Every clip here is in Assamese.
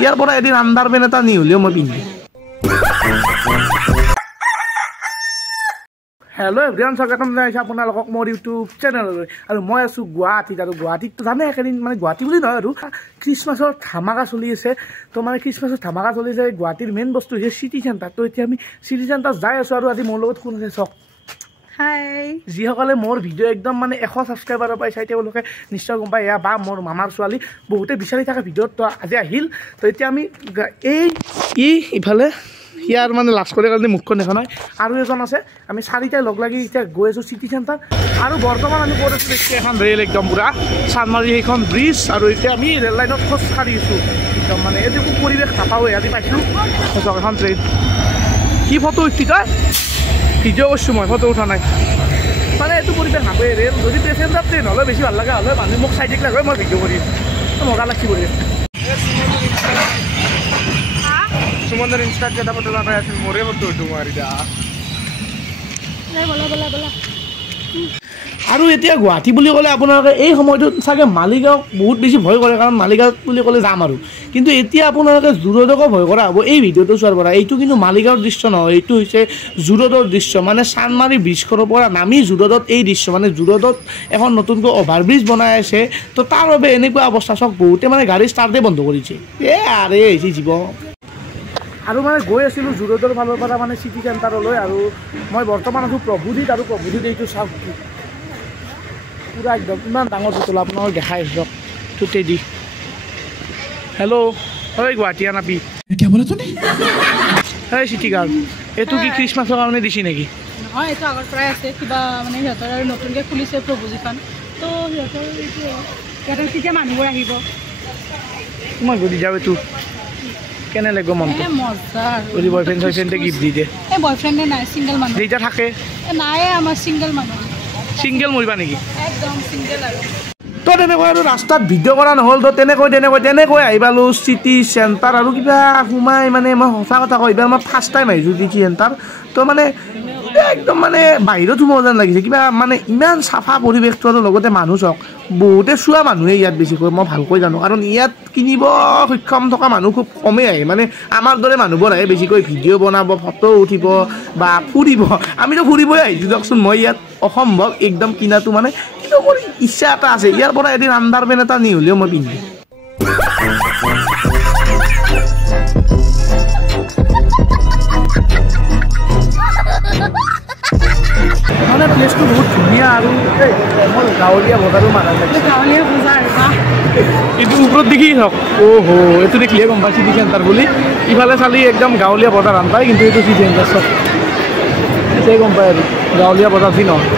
ইয়াৰ পৰা এদিন আণ্ডাৰপেণ্ট এটা নি হ'লেও মই পিন্ধিম। হেল্ল' এভৰিৱান, স্বাগতম জনাইছোঁ আপোনালোকক মোৰ ইউটিউব চেনেললৈ। আৰু মই আছোঁ গুৱাহাটীত। আৰু গুৱাহাটীততো জানে একেদিন মানে গুৱাহাটী বুলি নহয় আৰু খ্ৰীষ্টমাছৰ ধামাকা চলি আছে। তো মানে খ্ৰীষ্টমাছৰ ধামাকা চলি আছে। গুৱাহাটীৰ মেইন বস্তু হৈছে চিটি চেণ্টাৰ। তো এতিয়া আমি চিটি চেণ্টাৰ যাই আছোঁ। আৰু আজি মোৰ লগত কোন আছে চাওক। হাই, যিসকলে মোৰ ভিডিঅ' একদম মানে 100 ছাবস্ক্ৰাইবাৰৰ পাই চাই তেওঁলোকে নিশ্চয় গম পায় এয়া বা মোৰ মামাৰ ছোৱালী। বহুতে বিচাৰি থাকে ভিডিঅ'ত, তো আজি আহিল। তো এতিয়া আমি ইফালে ইয়াৰ মানে লাজ কৰে কাৰণে মুখখন দেখা নাই। আৰু এজন আছে, আমি চাৰিটাই লগ লাগি এতিয়া গৈ আছোঁ চিটি চেণ্টাৰ। আৰু বৰ্তমান আমি ক'ত আছোঁ, এতিয়া এখন ৰেল একদম পুৰা চানমাৰী সেইখন ব্ৰিজ। আৰু এতিয়া আমি ৰেল লাইনত খোজকাঢ়ি আছোঁ একদম মানে এইটো পৰিৱেশ নাপাওঁৱে। আজি পাইছোঁ এখন ট্ৰেইন। কি ফটো উঠি তই? ভিডিঅ' কৰিছোঁ মই, ফটো উঠা নাই। মানে এইটো পৰিৱেশ নাপায়। ৰেল যদি পেচেঞ্জাৰ ট্ৰেইন হ'লে বেছি ভাল লগা হ'লে মানুহে মোক চাই থাকিলে হয় মই ভিডিঅ' কৰি মজা লাগছি পৰিৱেশ। সুমন্দৰ ইনষ্টাত এটা ফটো লগাই আছিল, মোৰে ফটো উঠো মই এতিয়া। আৰু এতিয়া গুৱাহাটী বুলি ক'লে আপোনালোকে এই সময়টোত চাগে মালিগাঁও বহুত বেছি ভয় কৰে, কাৰণ মালিগাঁও বুলি ক'লে যাম আৰু। কিন্তু এতিয়া আপোনালোকে জোৰদকো ভয় কৰা হ'ব এই ভিডিঅ'টো চোৱাৰ পৰা। এইটো কিন্তু মালিগাঁৱৰ দৃশ্য নহয়, এইটো হৈছে জোৰদৰ দৃশ্য। মানে চানমাৰী ব্ৰিজখনৰ পৰা নামি জোৰদত এই দৃশ্য, মানে জোৰদত এখন নতুনকৈ অভাৰব্ৰিজ বনাই আছে। তো তাৰ বাবে এনেকুৱা অৱস্থা চাওক, বহুতে মানে গাড়ী ষ্টাৰ্টে বন্ধ কৰিছে। আৰে হৈছে জীৱ। আৰু মানে গৈ আছিলোঁ জোৰদৰ ফালৰ পৰা মানে চিটি চেণ্টাৰলৈ। আৰু মই বৰ্তমান আছোঁ প্ৰভুদিত। আৰু প্ৰভুদিত এইটো চাওক পূৰা একদম ইমান ডাঙৰ পুতলা আপোনালোকক দেখাই আছোঁ টুটেদি। হেল্ল' হয় গুৱাহাটী আনাপি হয় চিটি গাৰ্ড। এইটো কি খ্ৰীষ্টমাছৰ কাৰণে দিছে নেকি? নহয়, এইটো আগৰ পৰাই আছে। কিবা মানে সিহঁতৰ আৰু নতুনকৈ খুলিছে প্ৰভুজিখন। তো সিহঁতৰ এইটো সিহঁতৰ তেতিয়া মানুহবোৰ আহিব। মই ঘূৰি যাওঁ। এইটো কেনে লাগিব মনটো? মজা। যদি বয়ফ্ৰেণ্ড চয়ফ্ৰেণ্ডে গিফ্ট দি দিয়ে। এই বয়ফ্ৰেণ্ডে নাই, ছিংগল মানুহ যেতিয়া থাকে নাই। আমাৰ ছিংগল মানুহ। ছিংগল মৰিবা নেকি? একদম ছিংগল আৰু। তো তেনেকৈ আৰু ৰাস্তাত ভিডিঅ' কৰা নহ'ল। তো তেনেকৈ আহি পালোঁ চিটি চেণ্টাৰ। আৰু কিবা সোমাই মানে মই সঁচা কথা কওঁ, এইবাৰ মই ফাৰ্ষ্ট টাইম আহিছোঁ চিটি চেণ্টাৰ। তো মানে একদম মানে বাহিৰত সোমাব যেন লাগিছে। কিবা মানে ইমান চাফা পৰিৱেশটো। আৰু লগতে মানুহ চাওক, বহুতে চোৱা মানুহে ইয়াত বেছিকৈ মই ভালকৈ জানো, কাৰণ ইয়াত কিনিব সক্ষম থকা মানুহ খুব কমেই আহে। মানে আমাৰ দৰে মানুহবোৰ আহে বেছিকৈ ভিডিঅ' বনাব, ফটো উঠিব বা ফুৰিব। আমিতো ফুৰিবই আহিছোঁ দিয়কচোন। মই ইয়াত অসম্ভৱ একদম কিনাটো মানে, কিন্তু মোৰ ইচ্ছা এটা আছে ইয়াৰ পৰা এদিন আণ্ডাৰপেণ্ট এটা নি হ'লেও মই পিন্ধিম। মানে প্লেচটো বহুত ধুনীয়া। আৰু মোৰ গাঁৱলীয়া বজাৰো মাৰা লাগিছে। গাঁৱলীয়া বজাৰ এইটো ওপৰত দেখি চাওক। অ'হ, এইটো দেখিলে গম পাই চিটি চেণ্টাৰ বুলি। ইফালে চালি একদম গাঁৱলীয়া বজাৰ আন পায়, কিন্তু এইটো চিটি চেণ্টাৰ চব এতিয়াই গম পায় আৰু গাঁৱলীয়া বজাৰ যি নহয়।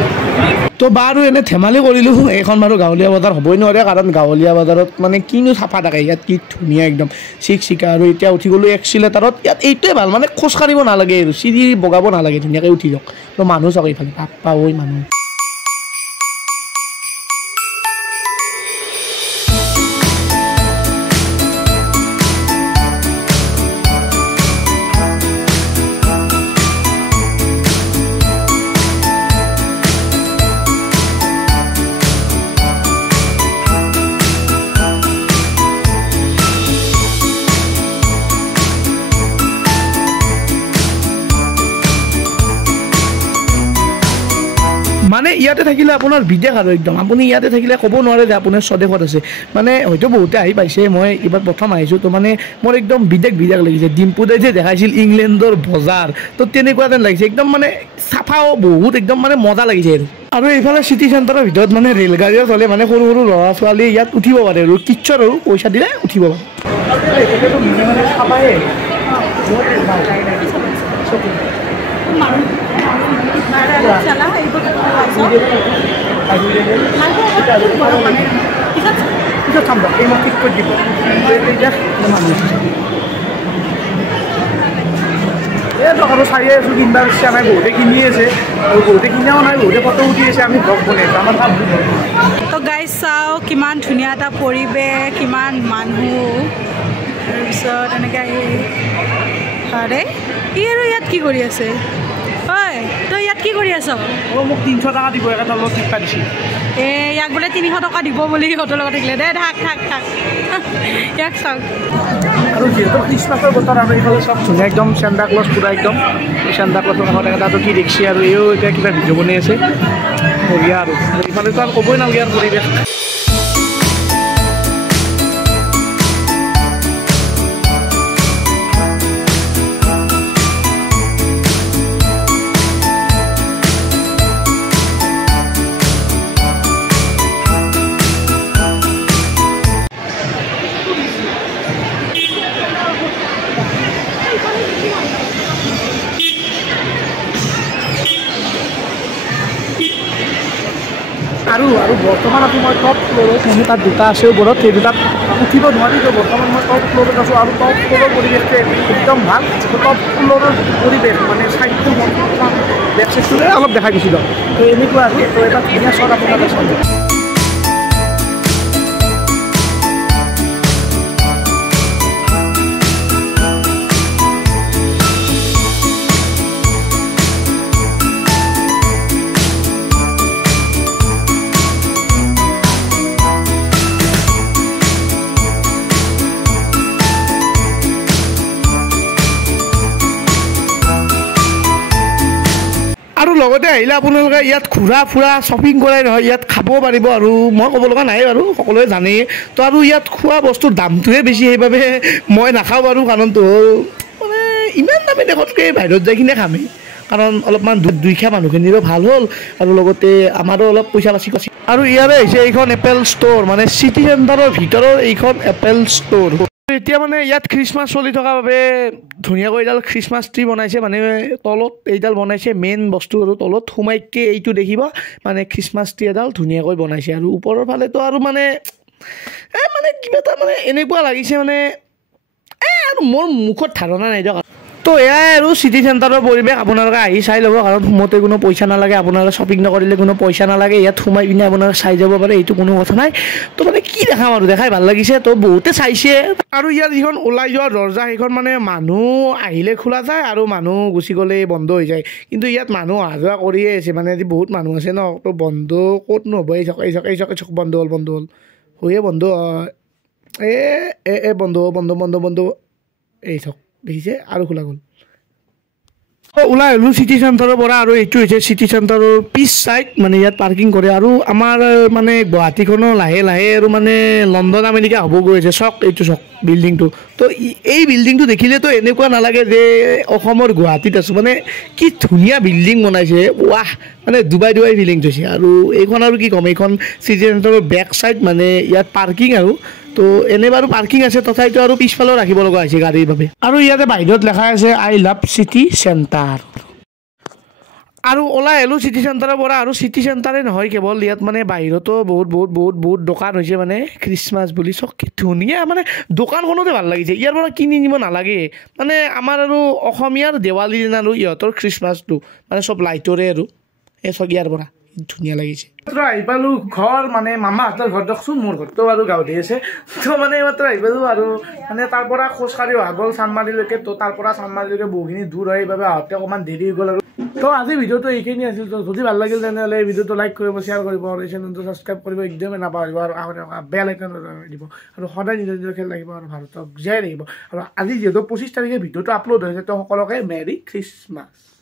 তো বাৰু এনে ধেমালি কৰিলোঁ। এইখন বাৰু গাঁৱলীয়া বজাৰ হ'বই নোৱাৰে, কাৰণ গাঁৱলীয়া বজাৰত মানে কিনো চাফা থাকে। ইয়াত কি ধুনীয়া একদম চিকা। আৰু এতিয়া উঠি গ'লোঁ এক্সিলেটাৰত। ইয়াত এইটোৱে ভাল, মানে খোজকাঢ়িব নালাগে আৰু চিৰি বগাব নালাগে, ধুনীয়াকৈ উঠি যাওক। তো মানুহ চাওক এইফালে পাপ্পা ঐ মানুহ। মানে ইয়াতে থাকিলে আপোনাৰ বিদেশ আৰু একদম আপুনি ইয়াতে থাকিলে ক'ব নোৱাৰে যে আপোনাৰ স্বদেশত আছে। মানে হয়তো বহুতে আহি পাইছে, মই এইবাৰ প্ৰথম আহিছোঁ। তো মানে মোৰ একদম বিদেশ লাগিছে। ডিম্পুদাই যে দেখাইছিল ইংলেণ্ডৰ বজাৰ, তো তেনেকুৱা যেন লাগিছে। একদম মানে চাফাও বহুত, একদম মানে মজা লাগিছে। আৰু এইফালে চিটি চেণ্টাৰৰ ভিতৰত মানে ৰেলগাড়ীও চলে। মানে সৰু ল'ৰা ছোৱালীয়ে ইয়াত উঠিব পাৰে আৰু কিচ্ছৰ আৰু পইচা দিলে উঠিব পাৰে। আৰু চাই আছোঁ কিনিব ইচ্ছা নাই। বহুতে কিনি আছে আৰু বহুতে কিনাও নাই, বহুতে ফটো উঠি আছে। আমি ব্লগ বনাইছোঁ আমাৰ কাম। তো গাইজ চাওঁ কিমান ধুনীয়া এটা পৰিৱেশ, কিমান মানুহ। তাৰপিছত এনেকৈ আহি আৰে ই আৰু ইয়াত কি কৰি আছে? হয়, তই ইয়াত ইয়াত কি কৰি আছ মোক 300 টকা দিব এটা লগত টিপা দিছিল ইয়াক বোলে 300 টকা দিব বুলি সিহঁতৰ লগত থাকিলে দে থাক ইয়াক চাওক আৰু যিহেতু খ্ৰীষ্টমাছৰ বতৰ আৰু এইফালে চব ধুনীয়া একদম চেণ্টা ক্লজ পুৰা একদম চেণ্টা ক্লজৰ কাষত এটাতো কি দেখিছে আৰু এও এতিয়া কিবা ভিডিঅ' বনাই আছে বঢ়িয়া আৰু এইফালেতো আৰু ক'বই নালাগে আৰু পৰিৱেশ আৰু বৰ্তমান আজি মই টপ ফ্ল'ৰত মানে তাত দুটা আছে ওপৰত সেই দুটাত উঠিব নোৱাৰি তো বৰ্তমান মই টপ ফ্ল'ৰত আছোঁ আৰু টপ ফ্ল'ৰৰ পৰিৱেশটো একদম ভাল টপ ফ্ল'ৰৰ পৰিৱেশ মানে চাইডটো বেক চাইডটোৰে অলপ দেখা গৈছিলোঁ তো এনেকুৱা আৰু তো এটা ধুনীয়া শ্বট আপোনালোকে চাব আৰু লগতে আহিলে আপোনালোকে ইয়াত ঘূৰা ফুৰা শ্বপিং কৰাই নহয় ইয়াত খাব পাৰিব আৰু মই ক'ব লগা নাই বাৰু সকলোৱে জানেই তো আৰু ইয়াত খোৱা বস্তুৰ দামটোহে বেছি সেইবাবে মই নাখাওঁ বাৰু কাৰণটো হ'ল মানে ইমান দামী দেশতকৈ বাহিৰত যাই কিনে খামেই কাৰণ অলপমান দুখীয়া মানুহখিনিৰো ভাল হ'ল আৰু লগতে আমাৰো অলপ পইচা বাচি আৰু ইয়াৰে হৈছে এইখন এপেল ষ্ট'ৰ মানে চিটি চেণ্টাৰৰ ভিতৰৰ এইখন এপেল ষ্ট'ৰ এতিয়া মানে ইয়াত খ্ৰীষ্টমাছ চলি থকাৰ বাবে ধুনীয়াকৈ এইডাল খ্ৰীষ্টমাছ ট্ৰি বনাইছে মানে তলত এইডাল বনাইছে মেইন বস্তু আৰু তলত সোমাইকৈ এইটো দেখিব মানে খ্ৰীষ্টমাছ ট্ৰি এডাল ধুনীয়াকৈ বনাইছে আৰু ওপৰৰ ফালেতো আৰু মানে মানে কিবা এটা মানে এনেকুৱা লাগিছে মানে আৰু মোৰ মুখত ধাৰণা নাই দিয়ক তো এয়াই আৰু চিটি চেণ্টাৰৰ পৰিৱেশ আপোনালোকে আহি চাই ল'ব কাৰণ সোমোতে কোনো পইচা নালাগে আপোনালোকে শ্বপিং নকৰিলে কোনো পইচা নালাগে ইয়াত সোমাই পিনে আপোনালোকে চাই যাব পাৰে এইটো কোনো কথা নাই তো মানে কি দেখাম আৰু দেখাই ভাল লাগিছে তো বহুতে চাইছে আৰু ইয়াত যিখন ওলাই যোৱা দৰ্জা সেইখন মানে মানুহ আহিলে খোলা যায় আৰু মানুহ গুচি গ'লে বন্ধ হৈ যায় কিন্তু ইয়াত মানুহ অহা যোৱা কৰিয়ে আছে মানে আজি বহুত মানুহ আছে ন তো বন্ধ ক'তনো হ'ব এই চক বন্ধ হ'ল হৈয়ে বন্ধ বন্ধ এই চক দেখিছে আৰু খোলা গ'ল ওলাই আহিলোঁ চিটি চেণ্টাৰৰ পৰা আৰু এইটো হৈছে চিটি চেণ্টাৰৰ পিছ ছাইড মানে ইয়াত পাৰ্কিং কৰে আৰু আমাৰ মানে গুৱাহাটীখনো লাহে লাহে আৰু মানে লণ্ডন আমেৰিকা হ'ব গৈ আছে এইটো বিল্ডিংটো তো এই বিল্ডিংটো দেখিলেতো এনেকুৱা নালাগে যে অসমৰ গুৱাহাটীত আছোঁ মানে কি ধুনীয়া বিল্ডিং বনাইছে ৱাহ মানে ডুবাই ফিলিংছ হৈছে আৰু এইখন আৰু কি ক'ম এইখন চিটি চেণ্টাৰৰ বেক ছাইড মানে ইয়াত পাৰ্কিং আৰু তো এনে বাৰু পাৰ্কিং আছে তথাপিতো আৰু পিছফালেও ৰাখিব লগা হৈছে গাড়ীৰ বাবে আৰু ইয়াতে বাহিৰত লেখা আছে আই লাভ চিটি চেণ্টাৰ আৰু ওলাই আহিলোঁ চিটি চেণ্টাৰৰ পৰা আৰু চিটি চেণ্টাৰে নহয় কেৱল ইয়াত মানে বাহিৰতো বহুত দোকান হৈছে মানে খ্ৰীষ্টমাছ বুলি চব ধুনীয়া মানে দোকানখনতে ভাল লাগিছে ইয়াৰ পৰা কিনি নিব নালাগে মানে আমাৰ আৰু অসমীয়াৰ দেৱালীৰ দিনা আৰু ইহঁতৰ খ্ৰীষ্টমাছটো মানে চব লাইটৰে আৰু এই চব ইয়াৰ পৰা ধুনীয়া লাগিছে আহি পালোঁ ঘৰ মানে মামাহঁতৰ ঘৰ দেখোন মোৰ ঘৰটো আৰু গাঁৱতে আছে তো মানে মাত্ৰ আহি পালোঁ আৰু মানে তাৰ পৰা খোজকাঢ়ি অহা গ'ল চানমাৰীলৈকে তো তাৰ পৰা চানমাৰীলৈকে বহুখিনি দূৰ হয় সেইবাবে আহোঁতে অকণমান দেৰি হৈ গ'ল আৰু তো আজি ভিডিঅ'টো এইখিনি আছিল তো যদি ভাল লাগিল তেনেহ'লে ভিডিঅ'টো লাইক কৰিব শ্বেয়াৰ কৰিব আৰু এই চেনেলটো ছাবস্ক্ৰাইব কৰিব একদমেই নাপাহৰিব আৰু বেল আইকন দিব আৰু সদায় নিজৰ খেল লাগিব আৰু ভাৰতক জীয়াই ৰাখিব আৰু আজি যিহেতু 25 তাৰিখে ভিডিঅ'টো আপলোড হৈছে তো সকলোকে মেৰী খ্ৰীষ্টমাছ।